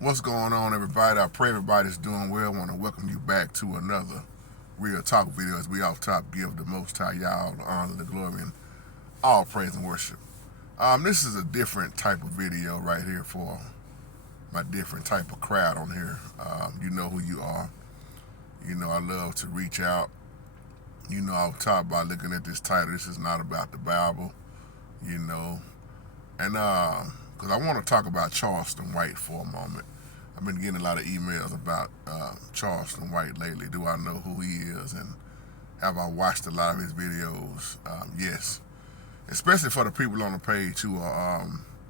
What's going on, everybody? I pray everybody's doing well. I want to welcome you back to another Real Talk video as we off top give the Most High y'all the honor, the glory, and all praise and worship. This is a different type of video right here for my different type of crowd on here. You know who you are. You know I love to reach out. You know off top by looking at this title. This is not about the Bible. You know, and because I want to talk about Charleston White for a moment. I've been getting a lot of emails about Charleston White lately. Do I know who he is, and have I watched a lot of his videos? Yes, especially for the people on the page who are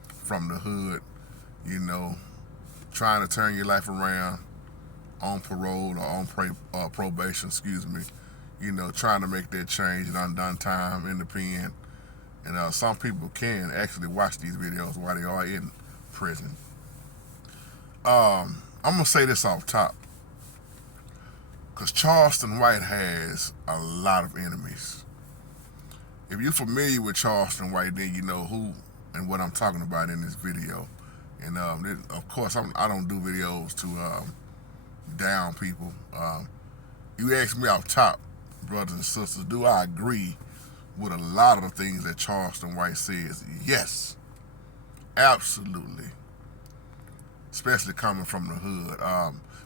from the hood, you know, trying to turn your life around on parole or on probation, excuse me, you know, trying to make that change and undone time in the pen. And some people can actually watch these videos while they are in prison. I'm going to say this off top, because Charleston White has a lot of enemies. If you're familiar with Charleston White, then you know who and what I'm talking about in this video. And of course, I don't do videos to down people. You ask me off top, brothers and sisters, do I agree with a lot of the things that Charleston White says? Yes, absolutely. Especially coming from the hood.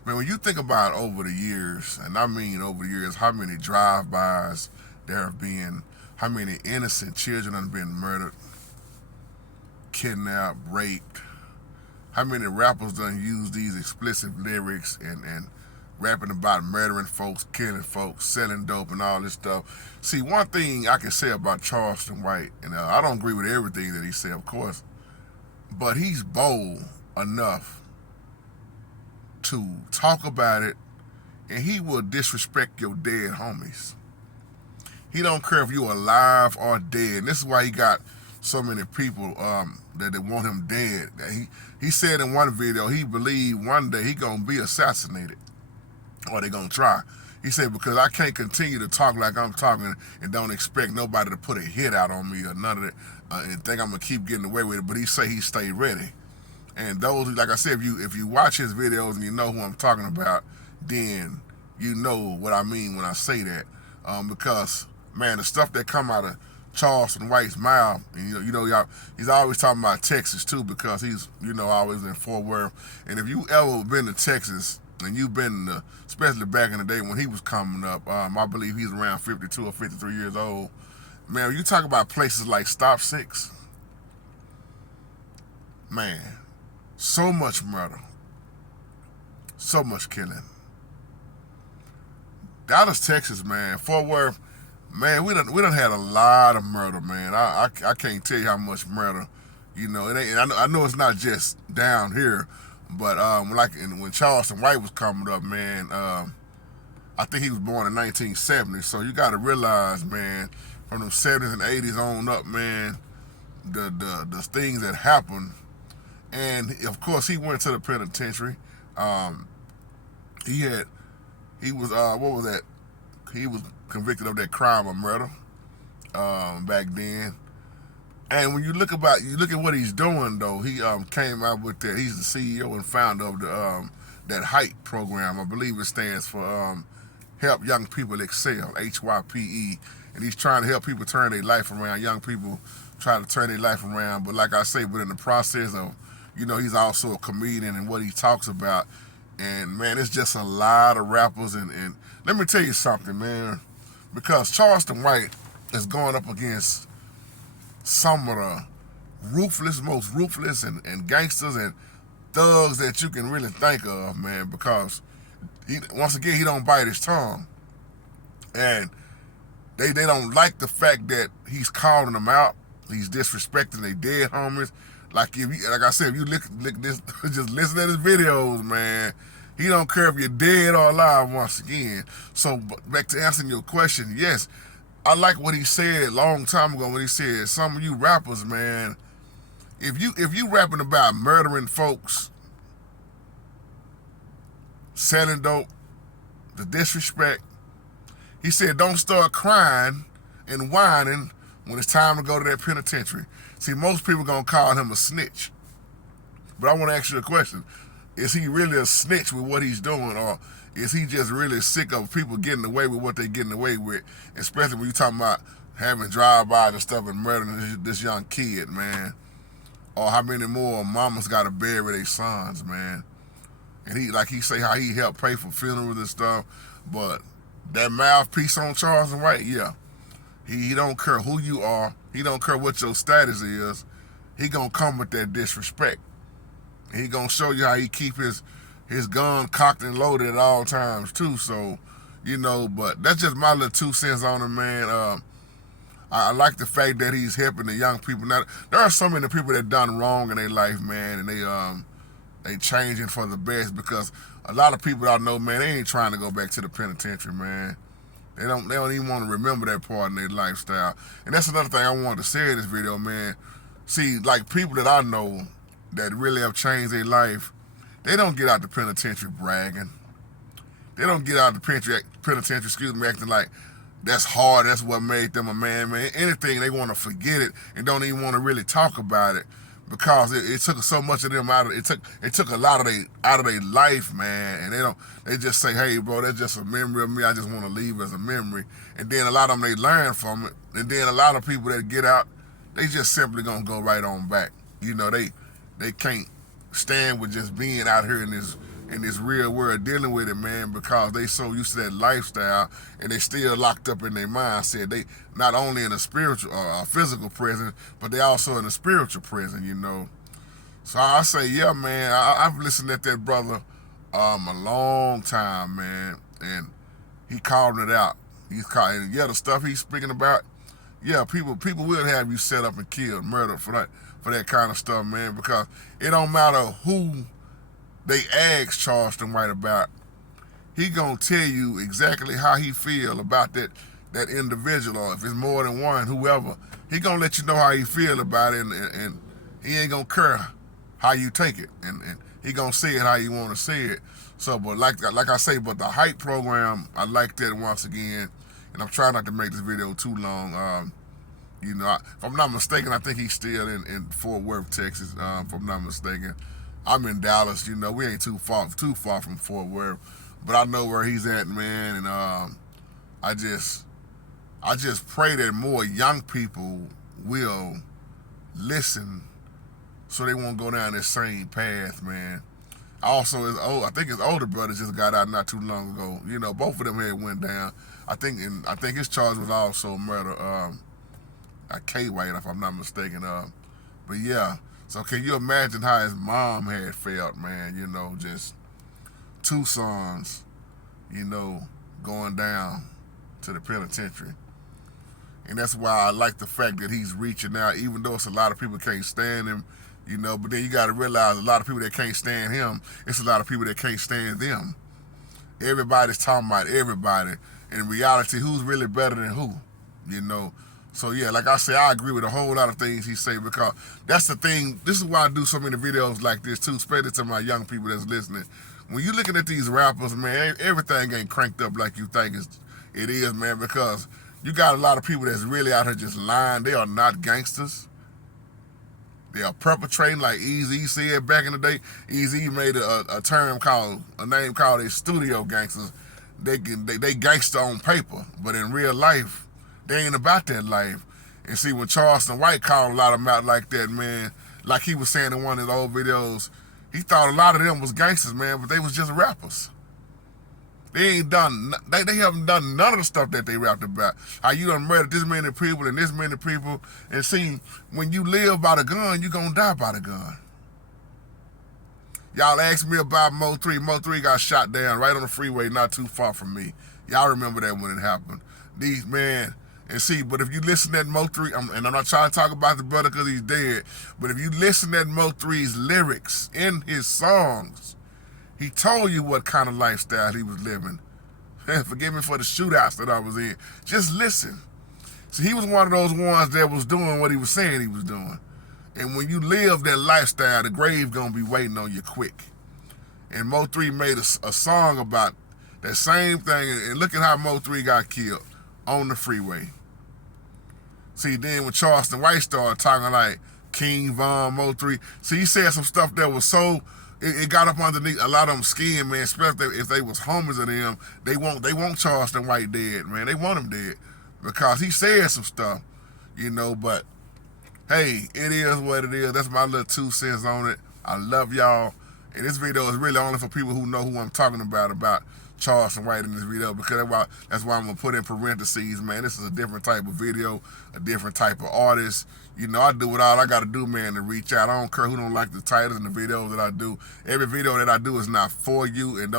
Man, when you think about over the years, and I mean over the years, how many drive-bys there have been, how many innocent children have been murdered, kidnapped, raped, how many rappers done use these explicit lyrics and rapping about murdering folks, killing folks, selling dope and all this stuff. See, one thing I can say about Charleston White, and I don't agree with everything that he said, of course, but he's bold enough to talk about it, and he will disrespect your dead homies. He don't care if you're alive or dead. And this is why he got so many people that they want him dead. He said in one video he believed one day he gonna be assassinated, or they gonna try. He said, because I can't continue to talk like I'm talking and don't expect nobody to put a hit out on me or none of that, and think I'm gonna keep getting away with it. But he say he stay ready. And those, like I said, if you watch his videos and you know who I'm talking about, then you know what I mean when I say that. Because man, the stuff that come out of Charleston White's mouth, and y'all, he's always talking about Texas too, because he's always in Fort Worth. And if you ever been to Texas, and you've been, especially back in the day when he was coming up, I believe he's around 52 or 53 years old. Man, when you talk about places like Stop 6, man, so much murder, so much killing. Dallas, Texas, man, Fort Worth, man, we done had a lot of murder, man. I can't tell you how much murder. It ain't. I know it's not just down here. But when Charleston White was coming up, man, I think he was born in 1970. So you got to realize, man, from the 70s and 80s on up, man, the things that happened. And of course, he went to the penitentiary. He was what was that? He was convicted of that crime of murder back then. And when you look at what he's doing, though, he came out with that. He's the CEO and founder of the that HYPE program. I believe it stands for Help Young People Excel, HYPE. And he's trying to help people turn their life around. Young people try to turn their life around. But like I say, but in the process of, he's also a comedian and what he talks about. And man, it's just a lot of rappers. And let me tell you something, man, because Charleston White is going up against some of the most ruthless and gangsters and thugs that you can really think of, man, because once again, he don't bite his tongue. And they don't like the fact that he's calling them out. He's disrespecting their dead homies. Like I said, if you look this, just listen to his videos, man, he don't care if you're dead or alive once again. So back to answering your question, yes, I like what he said a long time ago when he said, some of you rappers, man, if you rapping about murdering folks, selling dope, the disrespect, he said, don't start crying and whining when it's time to go to that penitentiary. See, most people gonna call him a snitch. But I want to ask you a question. Is he really a snitch with what he's doing, or is he just really sick of people getting away with what they're getting away with? Especially when you're talking about having drive-bys and stuff and murdering this young kid, man. Or how many more mamas got to bury their sons, man. And he say how he helped pay for funerals and stuff, but that mouthpiece on Charleston White, yeah. He don't care who you are. He don't care what your status is. He gonna come with that disrespect. He gonna show you how he keep his gun cocked and loaded at all times too. So, but that's just my little 2 cents on him, man. I like the fact that he's helping the young people. Now, there are so many people that done wrong in their life, man, and they changing for the best, because a lot of people I know, man, they ain't trying to go back to the penitentiary, man. They don't even want to remember that part in their lifestyle. And that's another thing I wanted to say in this video, man. See, like people that I know that really have changed their life, they don't get out the penitentiary bragging. They don't get out the penitentiary, acting like that's hard, that's what made them a man. Anything, they want to forget it and don't even want to really talk about it, because it took so much of them out of it took a lot of out of their life, man. And they just say, hey bro, that's just a memory of me, I just want to leave as a memory. And then a lot of them, they learn from it. And then a lot of people that get out, they just simply gonna go right on back. They can't stand with just being out here in this real world dealing with it, man, because they so used to that lifestyle, and they still locked up in their mindset. They not only in a spiritual or physical prison, but they also in a spiritual prison, So I say, yeah, man, I've listened to that brother a long time, man, and he called it out. The stuff he's speaking about, yeah, people will have you set up and killed, murdered for that kind of stuff, man, because it don't matter who they ask Charleston White about. He gonna tell you exactly how he feel about that individual, or if it's more than one, whoever. He gonna let you know how he feel about it, and he ain't gonna care how you take it, and he gonna say it how you want to say it. So, but like I say, but the hype program, I like that once again, and I'm trying not to make this video too long. If I'm not mistaken, I think he's still in Fort Worth, Texas. If I'm not mistaken. I'm in Dallas, we ain't too far from Fort Worth, but I know where he's at, man, and I just pray that more young people will listen, so they won't go down this same path, man. Also, I think his older brother just got out not too long ago. Both of them had went down. I think his charge was also murder, K White, if I'm not mistaken. But yeah. So can you imagine how his mom had felt, man? Just 2 sons, going down to the penitentiary. And that's why I like the fact that he's reaching out, even though it's a lot of people can't stand him, but then you got to realize a lot of people that can't stand him, it's a lot of people that can't stand them. Everybody's talking about everybody. In reality, who's really better than who, So yeah, like I say, I agree with a whole lot of things he say, because that's the thing. This is why I do so many videos like this too, especially to my young people that's listening. When you're looking at these rappers, man, everything ain't cranked up like you think it is, man, because you got a lot of people that's really out here just lying. They are not gangsters. They are perpetrating, like Eazy said back in the day. Eazy made a name called a studio gangsters. They gangster on paper, but in real life, they ain't about that life. And see, when Charleston White called a lot of them out like that, man, like he was saying in one of his old videos, he thought a lot of them was gangsters, man, but they was just rappers. They haven't done none of the stuff that they rapped about. How you done murdered this many people and this many people. And see, when you live by the gun, you gonna die by the gun. Y'all asked me about Mo 3. Mo 3 got shot down right on the freeway not too far from me. Y'all remember that when it happened. And see, but if you listen to that Mo 3, and I'm not trying to talk about the brother because he's dead, but if you listen to that Mo 3's lyrics in his songs, he told you what kind of lifestyle he was living. Forgive me for the shootouts that I was in. Just listen. See, he was one of those ones that was doing what he was saying he was doing. And when you live that lifestyle, the grave gonna be waiting on you quick. And Mo 3 made a song about that same thing, and look at how Mo 3 got killed on the freeway. See, then when Charleston White started talking like King Von, Mo 3, see, he said some stuff that was so it got up underneath a lot of them skin, man. Especially if they was homies of them, they want Charleston White dead, man. They want him dead because he said some stuff, you know. But hey, it is what it is. That's my little 2 cents on it. I love y'all, and this video is really only for people who know who I'm talking about Charleston White in this video, because that's why I'm gonna put in parentheses, man. This is a different type of video, a different type of artist. You know, I do what all I gotta do, man, to reach out. I don't care who don't like the titles and the videos that I do. Every video that I do is not for you, and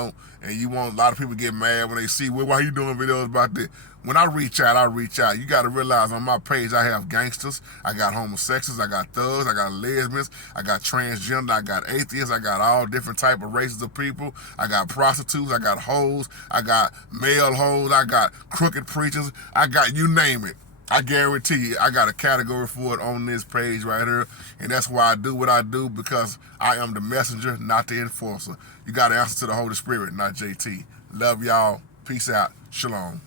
you want a lot of people get mad when they see, well, why you doing videos about this? When I reach out, I reach out. You gotta realize on my page I have gangsters, I got homosexuals, I got thugs, I got lesbians, I got transgender, I got atheists, I got all different type of races of people. I got prostitutes, I got hoes, I got male hoes, I got crooked preachers, I got you name it. I guarantee you, I got a category for it on this page right here, and that's why I do what I do, because I am the messenger, not the enforcer. You got to answer to the Holy Spirit, not JT. Love y'all. Peace out. Shalom.